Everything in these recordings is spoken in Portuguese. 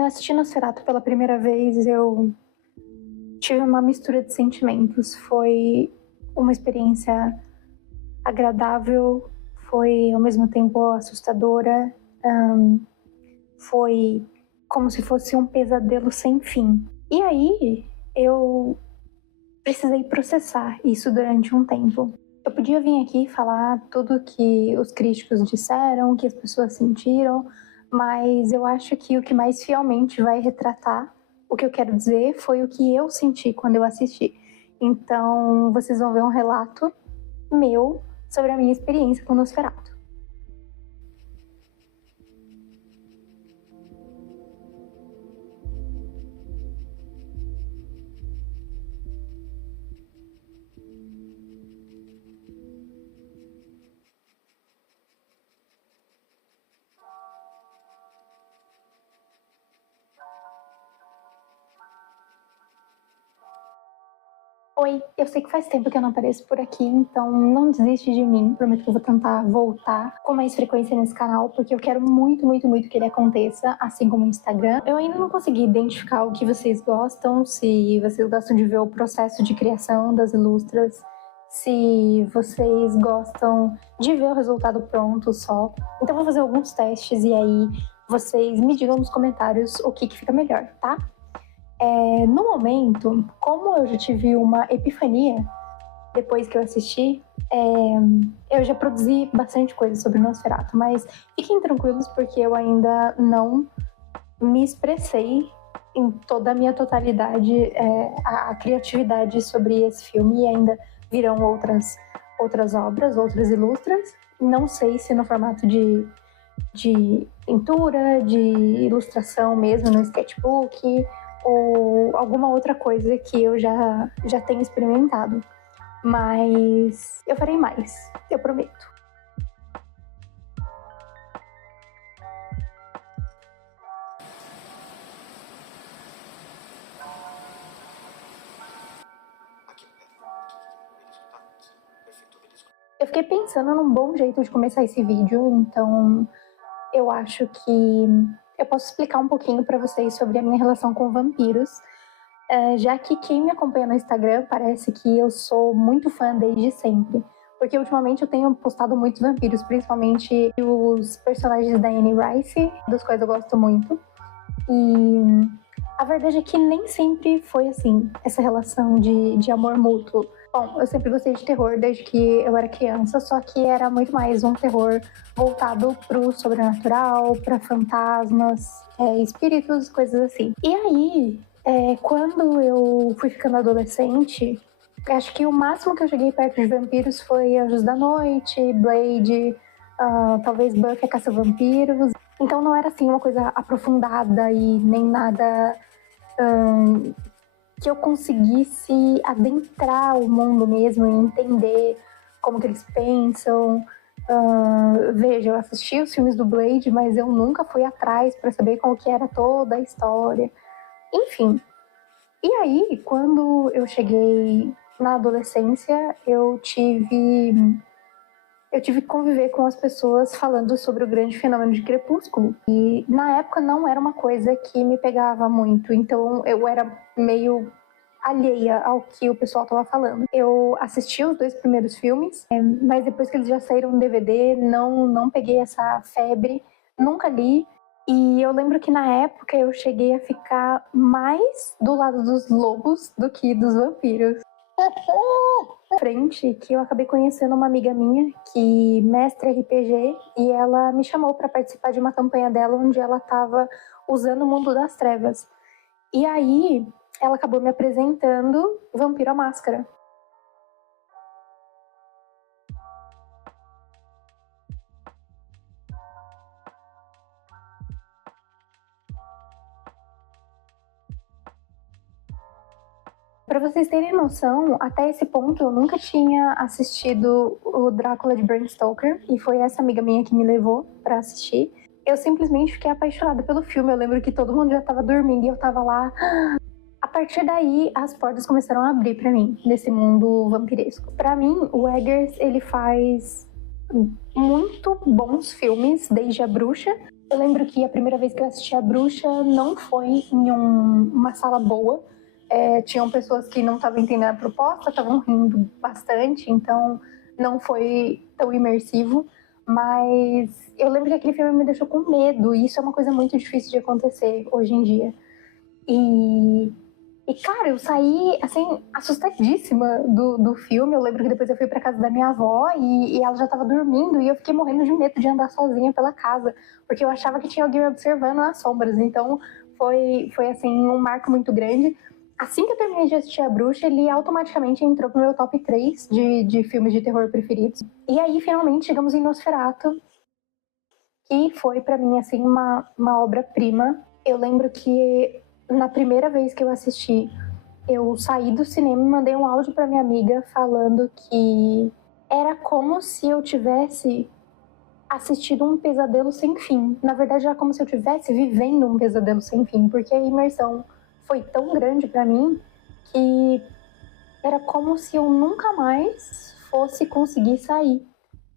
Quando eu assisti Nosferatu pela primeira vez, eu tive uma mistura de sentimentos. Foi uma experiência agradável, foi ao mesmo tempo assustadora, foi como se fosse um pesadelo sem fim. E aí, eu precisei processar isso durante um tempo. Eu podia vir aqui falar tudo que os críticos disseram, que as pessoas sentiram, mas eu acho que o que mais fielmente vai retratar o que eu quero dizer foi o que eu senti quando eu assisti. Então, vocês vão ver um relato meu sobre a minha experiência com Nosferatu. Oi, eu sei que faz tempo que eu não apareço por aqui, então não desiste de mim. Prometo que eu vou tentar voltar com mais frequência nesse canal, porque eu quero muito, muito, muito que ele aconteça, assim como o Instagram. Eu ainda não consegui identificar o que vocês gostam, se vocês gostam de ver o processo de criação das ilustras, se vocês gostam de ver o resultado pronto só. Então vou fazer alguns testes e aí vocês me digam nos comentários o que fica melhor, tá? No momento, como eu já tive uma epifania depois que eu assisti, eu já produzi bastante coisa sobre Nosferatu, mas fiquem tranquilos porque eu ainda não me expressei em toda a minha totalidade, a criatividade sobre esse filme, e ainda virão outras obras, outras ilustras. Não sei se no formato de pintura, de ilustração mesmo, no sketchbook, ou alguma outra coisa que eu já tenho experimentado. Mas eu farei mais, eu prometo. Eu fiquei pensando num bom jeito de começar esse vídeo, então eu acho que eu posso explicar um pouquinho para vocês sobre a minha relação com vampiros, já que quem me acompanha no Instagram parece que eu sou muito fã desde sempre, porque ultimamente eu tenho postado muitos vampiros, principalmente os personagens da Anne Rice, dos quais eu gosto muito, e a verdade é que nem sempre foi assim, essa relação de amor mútuo. Bom, eu sempre gostei de terror desde que eu era criança, só que era muito mais um terror voltado pro sobrenatural, para fantasmas, espíritos, coisas assim. E aí, quando eu fui ficando adolescente, acho que o máximo que eu cheguei perto de vampiros foi Anjos da Noite, Blade, talvez Buffy a Caça-Vampiros. Então não era assim uma coisa aprofundada e nem nada que eu conseguisse adentrar o mundo mesmo e entender como que eles pensam. Veja, eu assisti os filmes do Blade, mas eu nunca fui atrás para saber qual que era toda a história. Enfim. E aí, quando eu cheguei na adolescência, eu tive que conviver com as pessoas falando sobre o grande fenômeno de Crepúsculo. E na época não era uma coisa que me pegava muito, então eu era meio alheia ao que o pessoal estava falando. Eu assisti os 2 primeiros filmes, mas depois que eles já saíram no DVD, não peguei essa febre, nunca li. E eu lembro que na época eu cheguei a ficar mais do lado dos lobos do que dos vampiros. Frente que eu acabei conhecendo uma amiga minha que mestra RPG, e ela me chamou para participar de uma campanha dela onde ela estava usando o mundo das trevas. E aí ela acabou me apresentando Vampiro à Máscara. Pra vocês terem noção, até esse ponto eu nunca tinha assistido o Drácula de Bram Stoker, e foi essa amiga minha que me levou pra assistir. Eu simplesmente fiquei apaixonada pelo filme. Eu lembro que todo mundo já tava dormindo e eu tava lá. A partir daí, as portas começaram a abrir pra mim, nesse mundo vampiresco. Pra mim, o Eggers, ele faz muito bons filmes, desde A Bruxa, Eu lembro que a primeira vez que eu assisti A Bruxa não foi em uma sala boa. Tinham pessoas que não estavam entendendo a proposta, estavam rindo bastante, então não foi tão imersivo. Mas eu lembro que aquele filme me deixou com medo, e isso é uma coisa muito difícil de acontecer hoje em dia. E cara, eu saí, assim, assustadíssima do filme. Eu lembro que depois eu fui pra casa da minha avó e ela já tava dormindo e eu fiquei morrendo de medo de andar sozinha pela casa, porque eu achava que tinha alguém me observando nas sombras. Então foi assim, um marco muito grande. Assim que eu terminei de assistir A Bruxa, ele automaticamente entrou pro meu top 3 de filmes de terror preferidos. E aí, finalmente, chegamos em Nosferatu, que foi pra mim, assim, uma obra-prima. Eu lembro que na primeira vez que eu assisti, eu saí do cinema e mandei um áudio pra minha amiga falando que era como se eu tivesse assistido um pesadelo sem fim. Na verdade, era como se eu estivesse vivendo um pesadelo sem fim, porque a imersão foi tão grande pra mim que era como se eu nunca mais fosse conseguir sair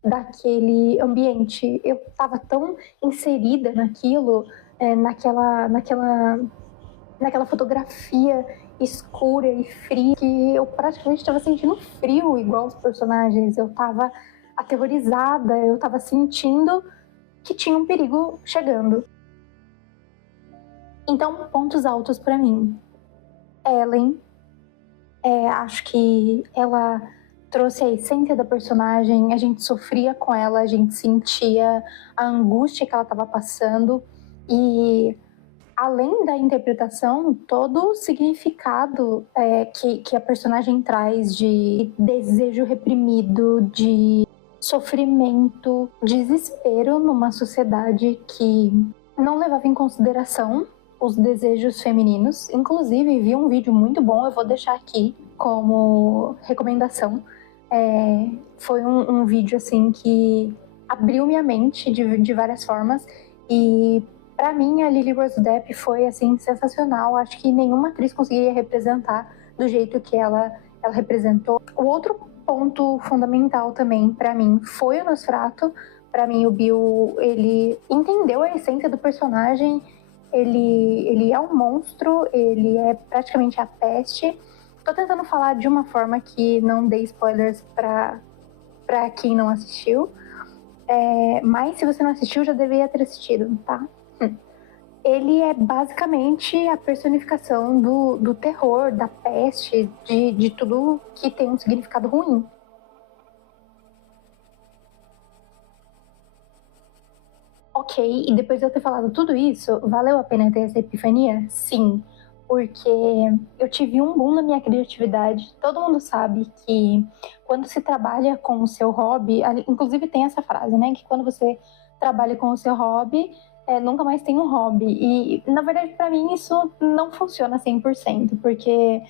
daquele ambiente. Eu estava tão inserida naquilo, naquela fotografia escura e fria, que eu praticamente estava sentindo frio igual os personagens. Eu estava aterrorizada, eu estava sentindo que tinha um perigo chegando. Então, pontos altos para mim. Ellen, acho que ela trouxe a essência da personagem, a gente sofria com ela, a gente sentia a angústia que ela estava passando, e além da interpretação, todo o significado que a personagem traz de desejo reprimido, de sofrimento, desespero numa sociedade que não levava em consideração os desejos femininos. Inclusive, vi um vídeo muito bom, eu vou deixar aqui como recomendação. Foi um vídeo assim que abriu minha mente de várias formas, e pra mim a Lily Rose Depp foi assim sensacional. Acho que nenhuma atriz conseguiria representar do jeito que ela representou. O outro ponto fundamental também pra mim foi o Nosferatu. Pra mim o Bill, ele entendeu a essência do personagem. Ele é um monstro, ele é praticamente a peste. Tô tentando falar de uma forma que não dê spoilers pra quem não assistiu. Mas se você não assistiu, já deveria ter assistido, tá? Ele é basicamente a personificação do terror, da peste, de tudo que tem um significado ruim. Ok, e depois de eu ter falado tudo isso, valeu a pena ter essa epifania? Sim, porque eu tive um boom na minha criatividade. Todo mundo sabe que quando se trabalha com o seu hobby, inclusive tem essa frase, né? Que quando você trabalha com o seu hobby, nunca mais tem um hobby. E, na verdade, para mim, isso não funciona 100%, porque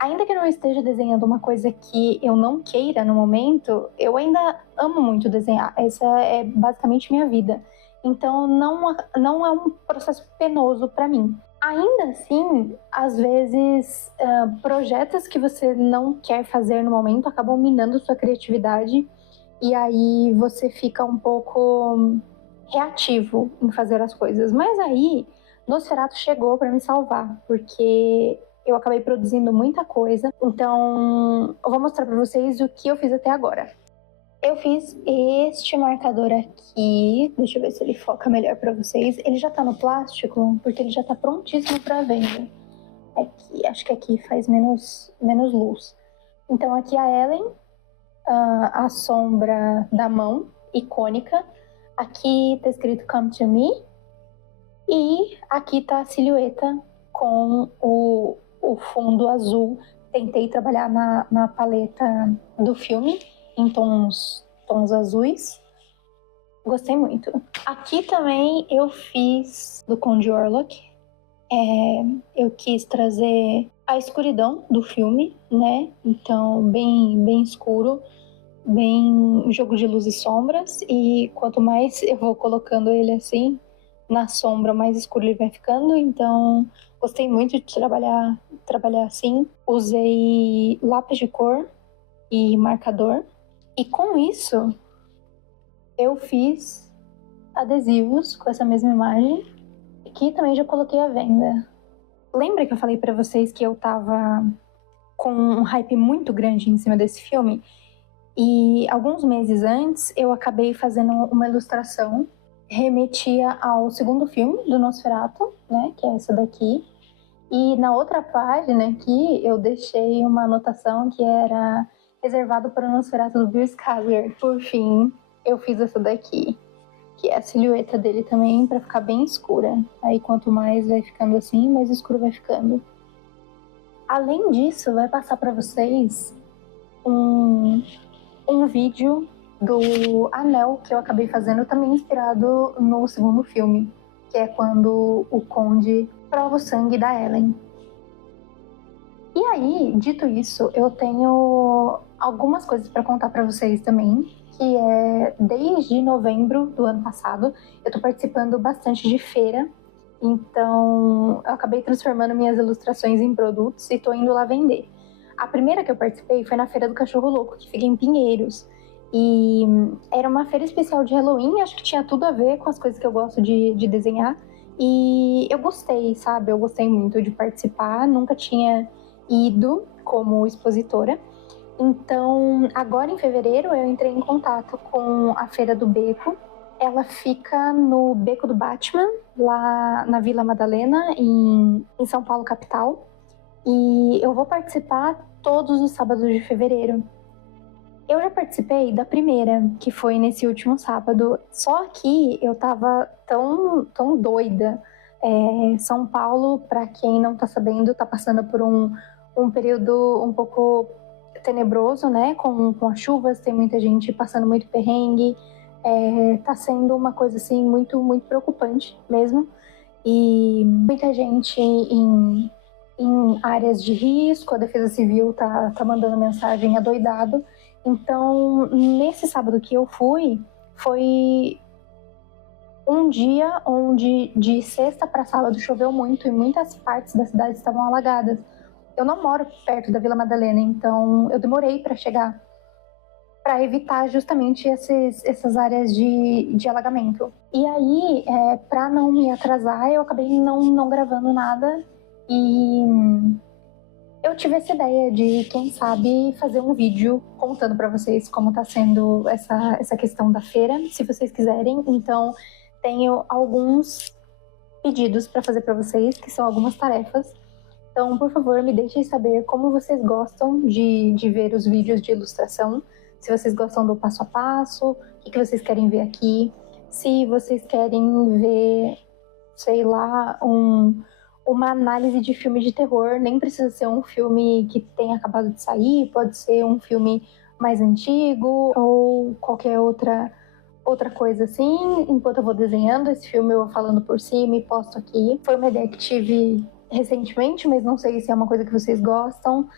ainda que eu não esteja desenhando uma coisa que eu não queira no momento, eu ainda amo muito desenhar. Essa é basicamente minha vida. Então, não é um processo penoso para mim. Ainda assim, às vezes, projetos que você não quer fazer no momento acabam minando sua criatividade, e aí você fica um pouco reativo em fazer as coisas. Mas aí, Nosferatu chegou para me salvar, porque eu acabei produzindo muita coisa. Então, eu vou mostrar para vocês o que eu fiz até agora. Eu fiz este marcador aqui. Deixa eu ver se ele foca melhor para vocês. Ele já tá no plástico, porque ele já tá prontíssimo para venda. Aqui, acho que aqui faz menos luz. Então, aqui a Ellen, a sombra da mão, icônica. Aqui tá escrito Come to Me. E aqui tá a silhueta com o fundo azul. Tentei trabalhar na paleta do filme em tons azuis. Gostei muito. Aqui também eu fiz do Conde Orlok. Eu quis trazer a escuridão do filme, né? Então, bem escuro, bem jogo de luz e sombras. E quanto mais eu vou colocando ele assim, na sombra, mais escuro ele vai ficando. Então, gostei muito de trabalhar assim. Usei lápis de cor e marcador. E com isso, eu fiz adesivos com essa mesma imagem, que também já coloquei à venda. Lembra que eu falei pra vocês que eu tava com um hype muito grande em cima desse filme? E alguns meses antes eu acabei fazendo uma ilustração, remetia ao segundo filme do Nosferatu, né, que é essa daqui. E na outra página aqui eu deixei uma anotação que era reservado para o Nosferatu do Bill Skarsgård. Por fim, eu fiz essa daqui, que é a silhueta dele também, para ficar bem escura. Aí quanto mais vai ficando assim, mais escuro vai ficando. Além disso, vai passar para vocês um vídeo do anel que eu acabei fazendo, também inspirado no segundo filme, que é quando o Conde prova o sangue da Ellen. E aí, dito isso, eu tenho algumas coisas para contar para vocês também, que é desde novembro do ano passado, eu tô participando bastante de feira, então eu acabei transformando minhas ilustrações em produtos e tô indo lá vender. A primeira que eu participei foi na Feira do Cachorro Louco, que fica em Pinheiros. E era uma feira especial de Halloween, acho que tinha tudo a ver com as coisas que eu gosto de desenhar. E eu gostei, sabe? Eu gostei muito de participar, nunca tinha ido como expositora. Então, agora em fevereiro, eu entrei em contato com a Feira do Beco. Ela fica no Beco do Batman, lá na Vila Madalena, em São Paulo, capital. E eu vou participar todos os sábados de fevereiro. Eu já participei da primeira, que foi nesse último sábado, só que eu tava tão doida. São Paulo, para quem não tá sabendo, tá passando por um período um pouco tenebroso, né? Com as chuvas, tem muita gente passando muito perrengue. Tá sendo uma coisa assim muito, muito preocupante mesmo. E muita gente em áreas de risco, a Defesa Civil tá mandando mensagem adoidado. Então, nesse sábado que eu fui, foi um dia onde de sexta para sábado choveu muito e muitas partes da cidade estavam alagadas. Eu não moro perto da Vila Madalena, então eu demorei para chegar, para evitar justamente essas áreas de alagamento. E aí, para não me atrasar, eu acabei não gravando nada e eu tive essa ideia de, quem sabe, fazer um vídeo contando para vocês como tá sendo essa questão da feira, se vocês quiserem. Então, tenho alguns pedidos para fazer para vocês, que são algumas tarefas. Então, por favor, me deixem saber como vocês gostam de ver os vídeos de ilustração, se vocês gostam do passo a passo, o que vocês querem ver aqui, se vocês querem ver, sei lá, uma análise de filme de terror. Nem precisa ser um filme que tenha acabado de sair, pode ser um filme mais antigo ou qualquer outra coisa assim. Enquanto eu vou desenhando esse filme, eu vou falando por cima e posto aqui. Foi uma ideia que tive recentemente, mas não sei se é uma coisa que vocês gostam.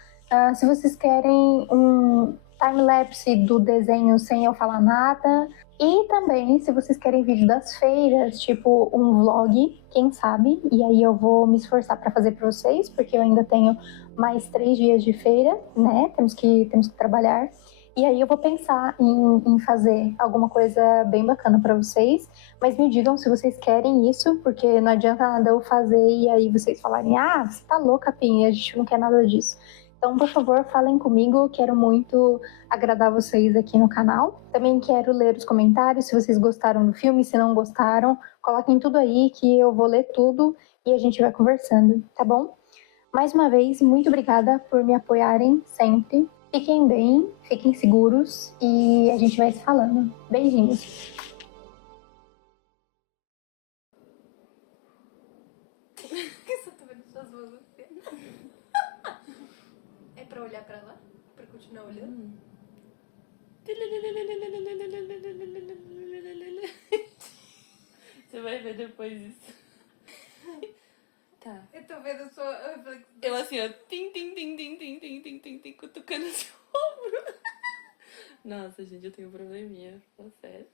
Se vocês querem um time-lapse do desenho sem eu falar nada. E também, se vocês querem vídeo das feiras, tipo um vlog, quem sabe? E aí eu vou me esforçar para fazer para vocês, porque eu ainda tenho mais 3 dias de feira, né? Temos que trabalhar. E aí eu vou pensar em fazer alguma coisa bem bacana para vocês. Mas me digam se vocês querem isso, porque não adianta nada eu fazer e aí vocês falarem: ah, você tá louca, Pinha, a gente não quer nada disso. Então, por favor, falem comigo, quero muito agradar vocês aqui no canal. Também quero ler os comentários, se vocês gostaram do filme, se não gostaram, coloquem tudo aí que eu vou ler tudo e a gente vai conversando, tá bom? Mais uma vez, muito obrigada por me apoiarem sempre. Fiquem bem, fiquem seguros e a gente vai se falando. Beijinhos! Só tô vendo suas mãos assim. É pra olhar pra lá? Pra continuar olhando? Você vai ver depois isso. Tá. Eu tô vendo sua reflexão. Eu assim, ó, tim, cutucando seu ombro. Nossa, gente, eu tenho um probleminha, fala sério.